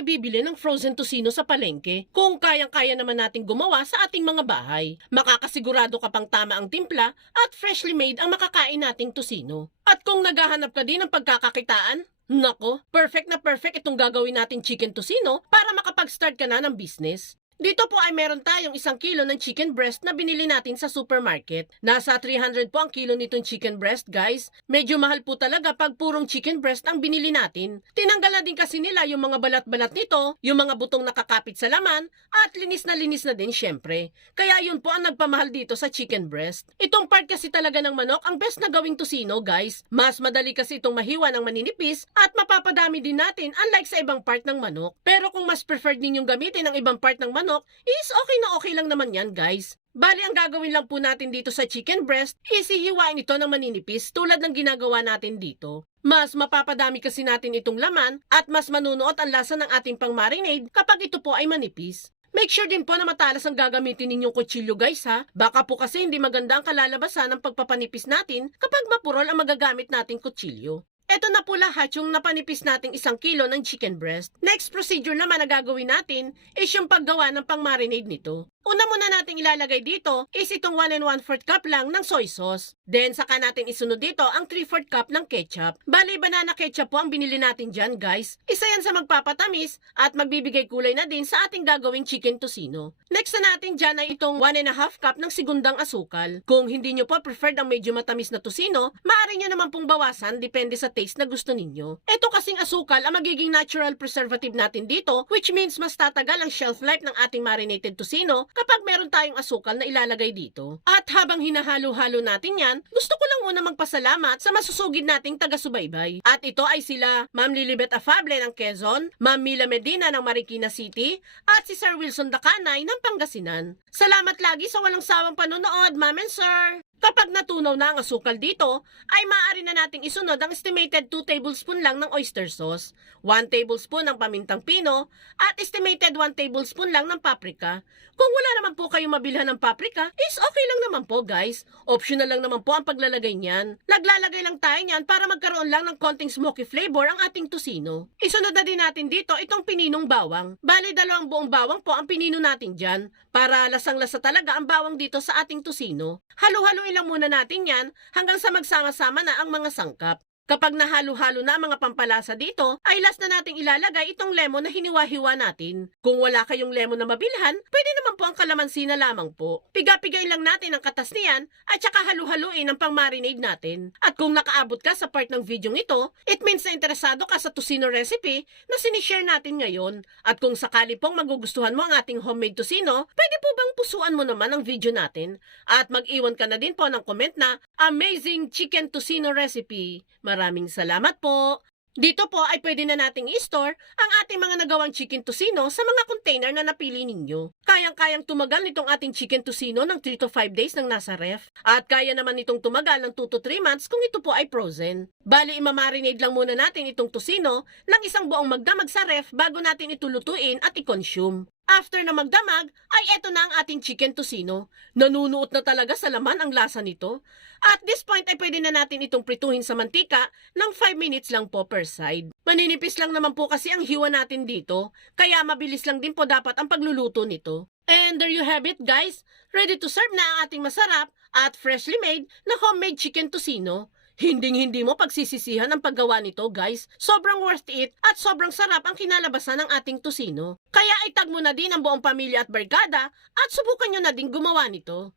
tayo bibili ng frozen tocino sa palengke kung kayang-kaya naman nating gumawa sa ating mga bahay? Makakasigurado ka pang tama ang timpla at freshly made ang makakain nating tocino. At kung naghahanap ka din ng pagkakakitaan, nako, perfect na perfect itong gagawin nating chicken tocino para makapag-start ka na ng business. Dito po ay meron tayong 1 kilo ng chicken breast na binili natin sa supermarket. Nasa 300 po ang kilo nitong chicken breast, guys. Medyo mahal po talaga pag purong chicken breast ang binili natin. Tinanggal na din kasi nila yung mga balat-balat nito, yung mga butong nakakapit sa laman, at linis na din syempre. Kaya yun po ang nagpamahal dito sa chicken breast. Itong part kasi talaga ng manok ang best na gawing tocino, guys. Mas madali kasi itong mahiwa ng maninipis at mapapadami din natin unlike sa ibang part ng manok. Pero kung mas preferred ninyong gamitin ang ibang part ng manok, is okay na okay lang naman yan, guys. Bali, ang gagawin lang po natin dito sa chicken breast is hihiwain ito ng maninipis tulad ng ginagawa natin dito. Mas mapapadami kasi natin itong laman at mas manunuot ang lasa ng ating pang-marinade kapag ito po ay manipis. Make sure din po na matalas ang gagamitin ninyong kutsilyo, guys, ha. Baka po kasi hindi maganda ang kalalabasan ng pagpapanipis natin kapag mapurol ang magagamit nating kutsilyo. Ito na po lahat yung napanipis nating 1 kilo ng chicken breast. Next procedure naman na gagawin natin is yung paggawa ng pang-marinade nito. Una muna nating ilalagay dito is itong 1 1/4 cup lang ng soy sauce. Then saka natin isunod dito ang 3/4 cup ng ketchup. Bali, banana ketchup po ang binili natin dyan, guys. Isa yan sa magpapatamis at magbibigay kulay na din sa ating gagawing chicken tocino. Next na natin dyan ay itong 1 1/2 cup ng sigundang asukal. Kung hindi nyo po preferred ang medyo matamis na tocino, maaari nyo naman pong bawasan depende sa taste na gusto ninyo. Ito kasing asukal ang magiging natural preservative natin dito, which means mas tatagal ang shelf life ng ating marinated tocino kapag meron tayong asukal na ilalagay dito. At habang hinahalo-halo natin yan, gusto ko lang muna magpasalamat sa masusugid nating taga-subaybay. At ito ay sila Ma'am Lilibet Afable ng Quezon, Ma'am Mila Medina ng Marikina City, at si Sir Wilson Dacanay ng Pangasinan. Salamat lagi sa walang sawang panonood, Ma'am and Sir! Kapag natunaw na ang asukal dito, ay maaari na nating isunod ang estimated 2 tablespoon lang ng oyster sauce, 1 tablespoon ng pamintang pino, at estimated 1 tablespoon lang ng paprika. Kung wala naman po kayong mabilhan ng paprika, is okay lang naman po, guys. Optional lang naman po ang paglalagay niyan. Naglalagay lang tayo niyan para magkaroon lang ng konting smoky flavor ang ating tocino. Isunod na din natin dito itong pininong bawang. Bali, 2 buong bawang po ang pinino natin dyan para lasang-lasa talaga ang bawang dito sa ating tocino. Halo-haloin lang muna natin yan hanggang sa magsama-sama na ang mga sangkap. Kapag nahalo-halo na ang mga pampalasa dito, ay last na nating ilalagay itong lemon na hiniwa-hiwa natin. Kung wala kayong lemon na mabilhan, pwede naman po ang kalamansi na lamang po. Piga-pigain lang natin ang katas niyan at saka halu-haluin ang pang-marinade natin. At kung nakaabot ka sa part ng video ito, it means na interesado ka sa tocino recipe na sinishare natin ngayon. At kung sakali pong magugustuhan mo ang ating homemade tocino, pwede po bang pusuan mo naman ang video natin? At mag-iwan ka na din po ng comment na amazing chicken tocino recipe. Maraming salamat po! Dito po ay pwede na nating i-store ang ating mga nagawang chicken tocino sa mga container na napili ninyo. Kayang-kayang tumagal nitong ating chicken tocino ng 3 to 5 days nang nasa ref. At kaya naman nitong tumagal ng 2 to 3 months kung ito po ay frozen. Bali, imamarinate lang muna natin itong tocino ng 1 buong magdamag sa ref bago natin ito lutuin at i-consume. After na magdamag, ay eto na ang ating chicken tocino. Nanunuot na talaga sa laman ang lasa nito. At this point ay pwede na natin itong prituhin sa mantika ng 5 minutes lang po per side. Maninipis lang naman po kasi ang hiwa natin dito, kaya mabilis lang din po dapat ang pagluluto nito. And there you have it, guys. Ready to serve na ang ating masarap at freshly made na homemade chicken tocino. Hinding-hindi mo pagsisisihan ang paggawa nito, guys. Sobrang worth it at sobrang sarap ang kinalabasan ng ating tocino. Kaya itag mo na din ang buong pamilya at barkada at subukan nyo na din gumawa nito.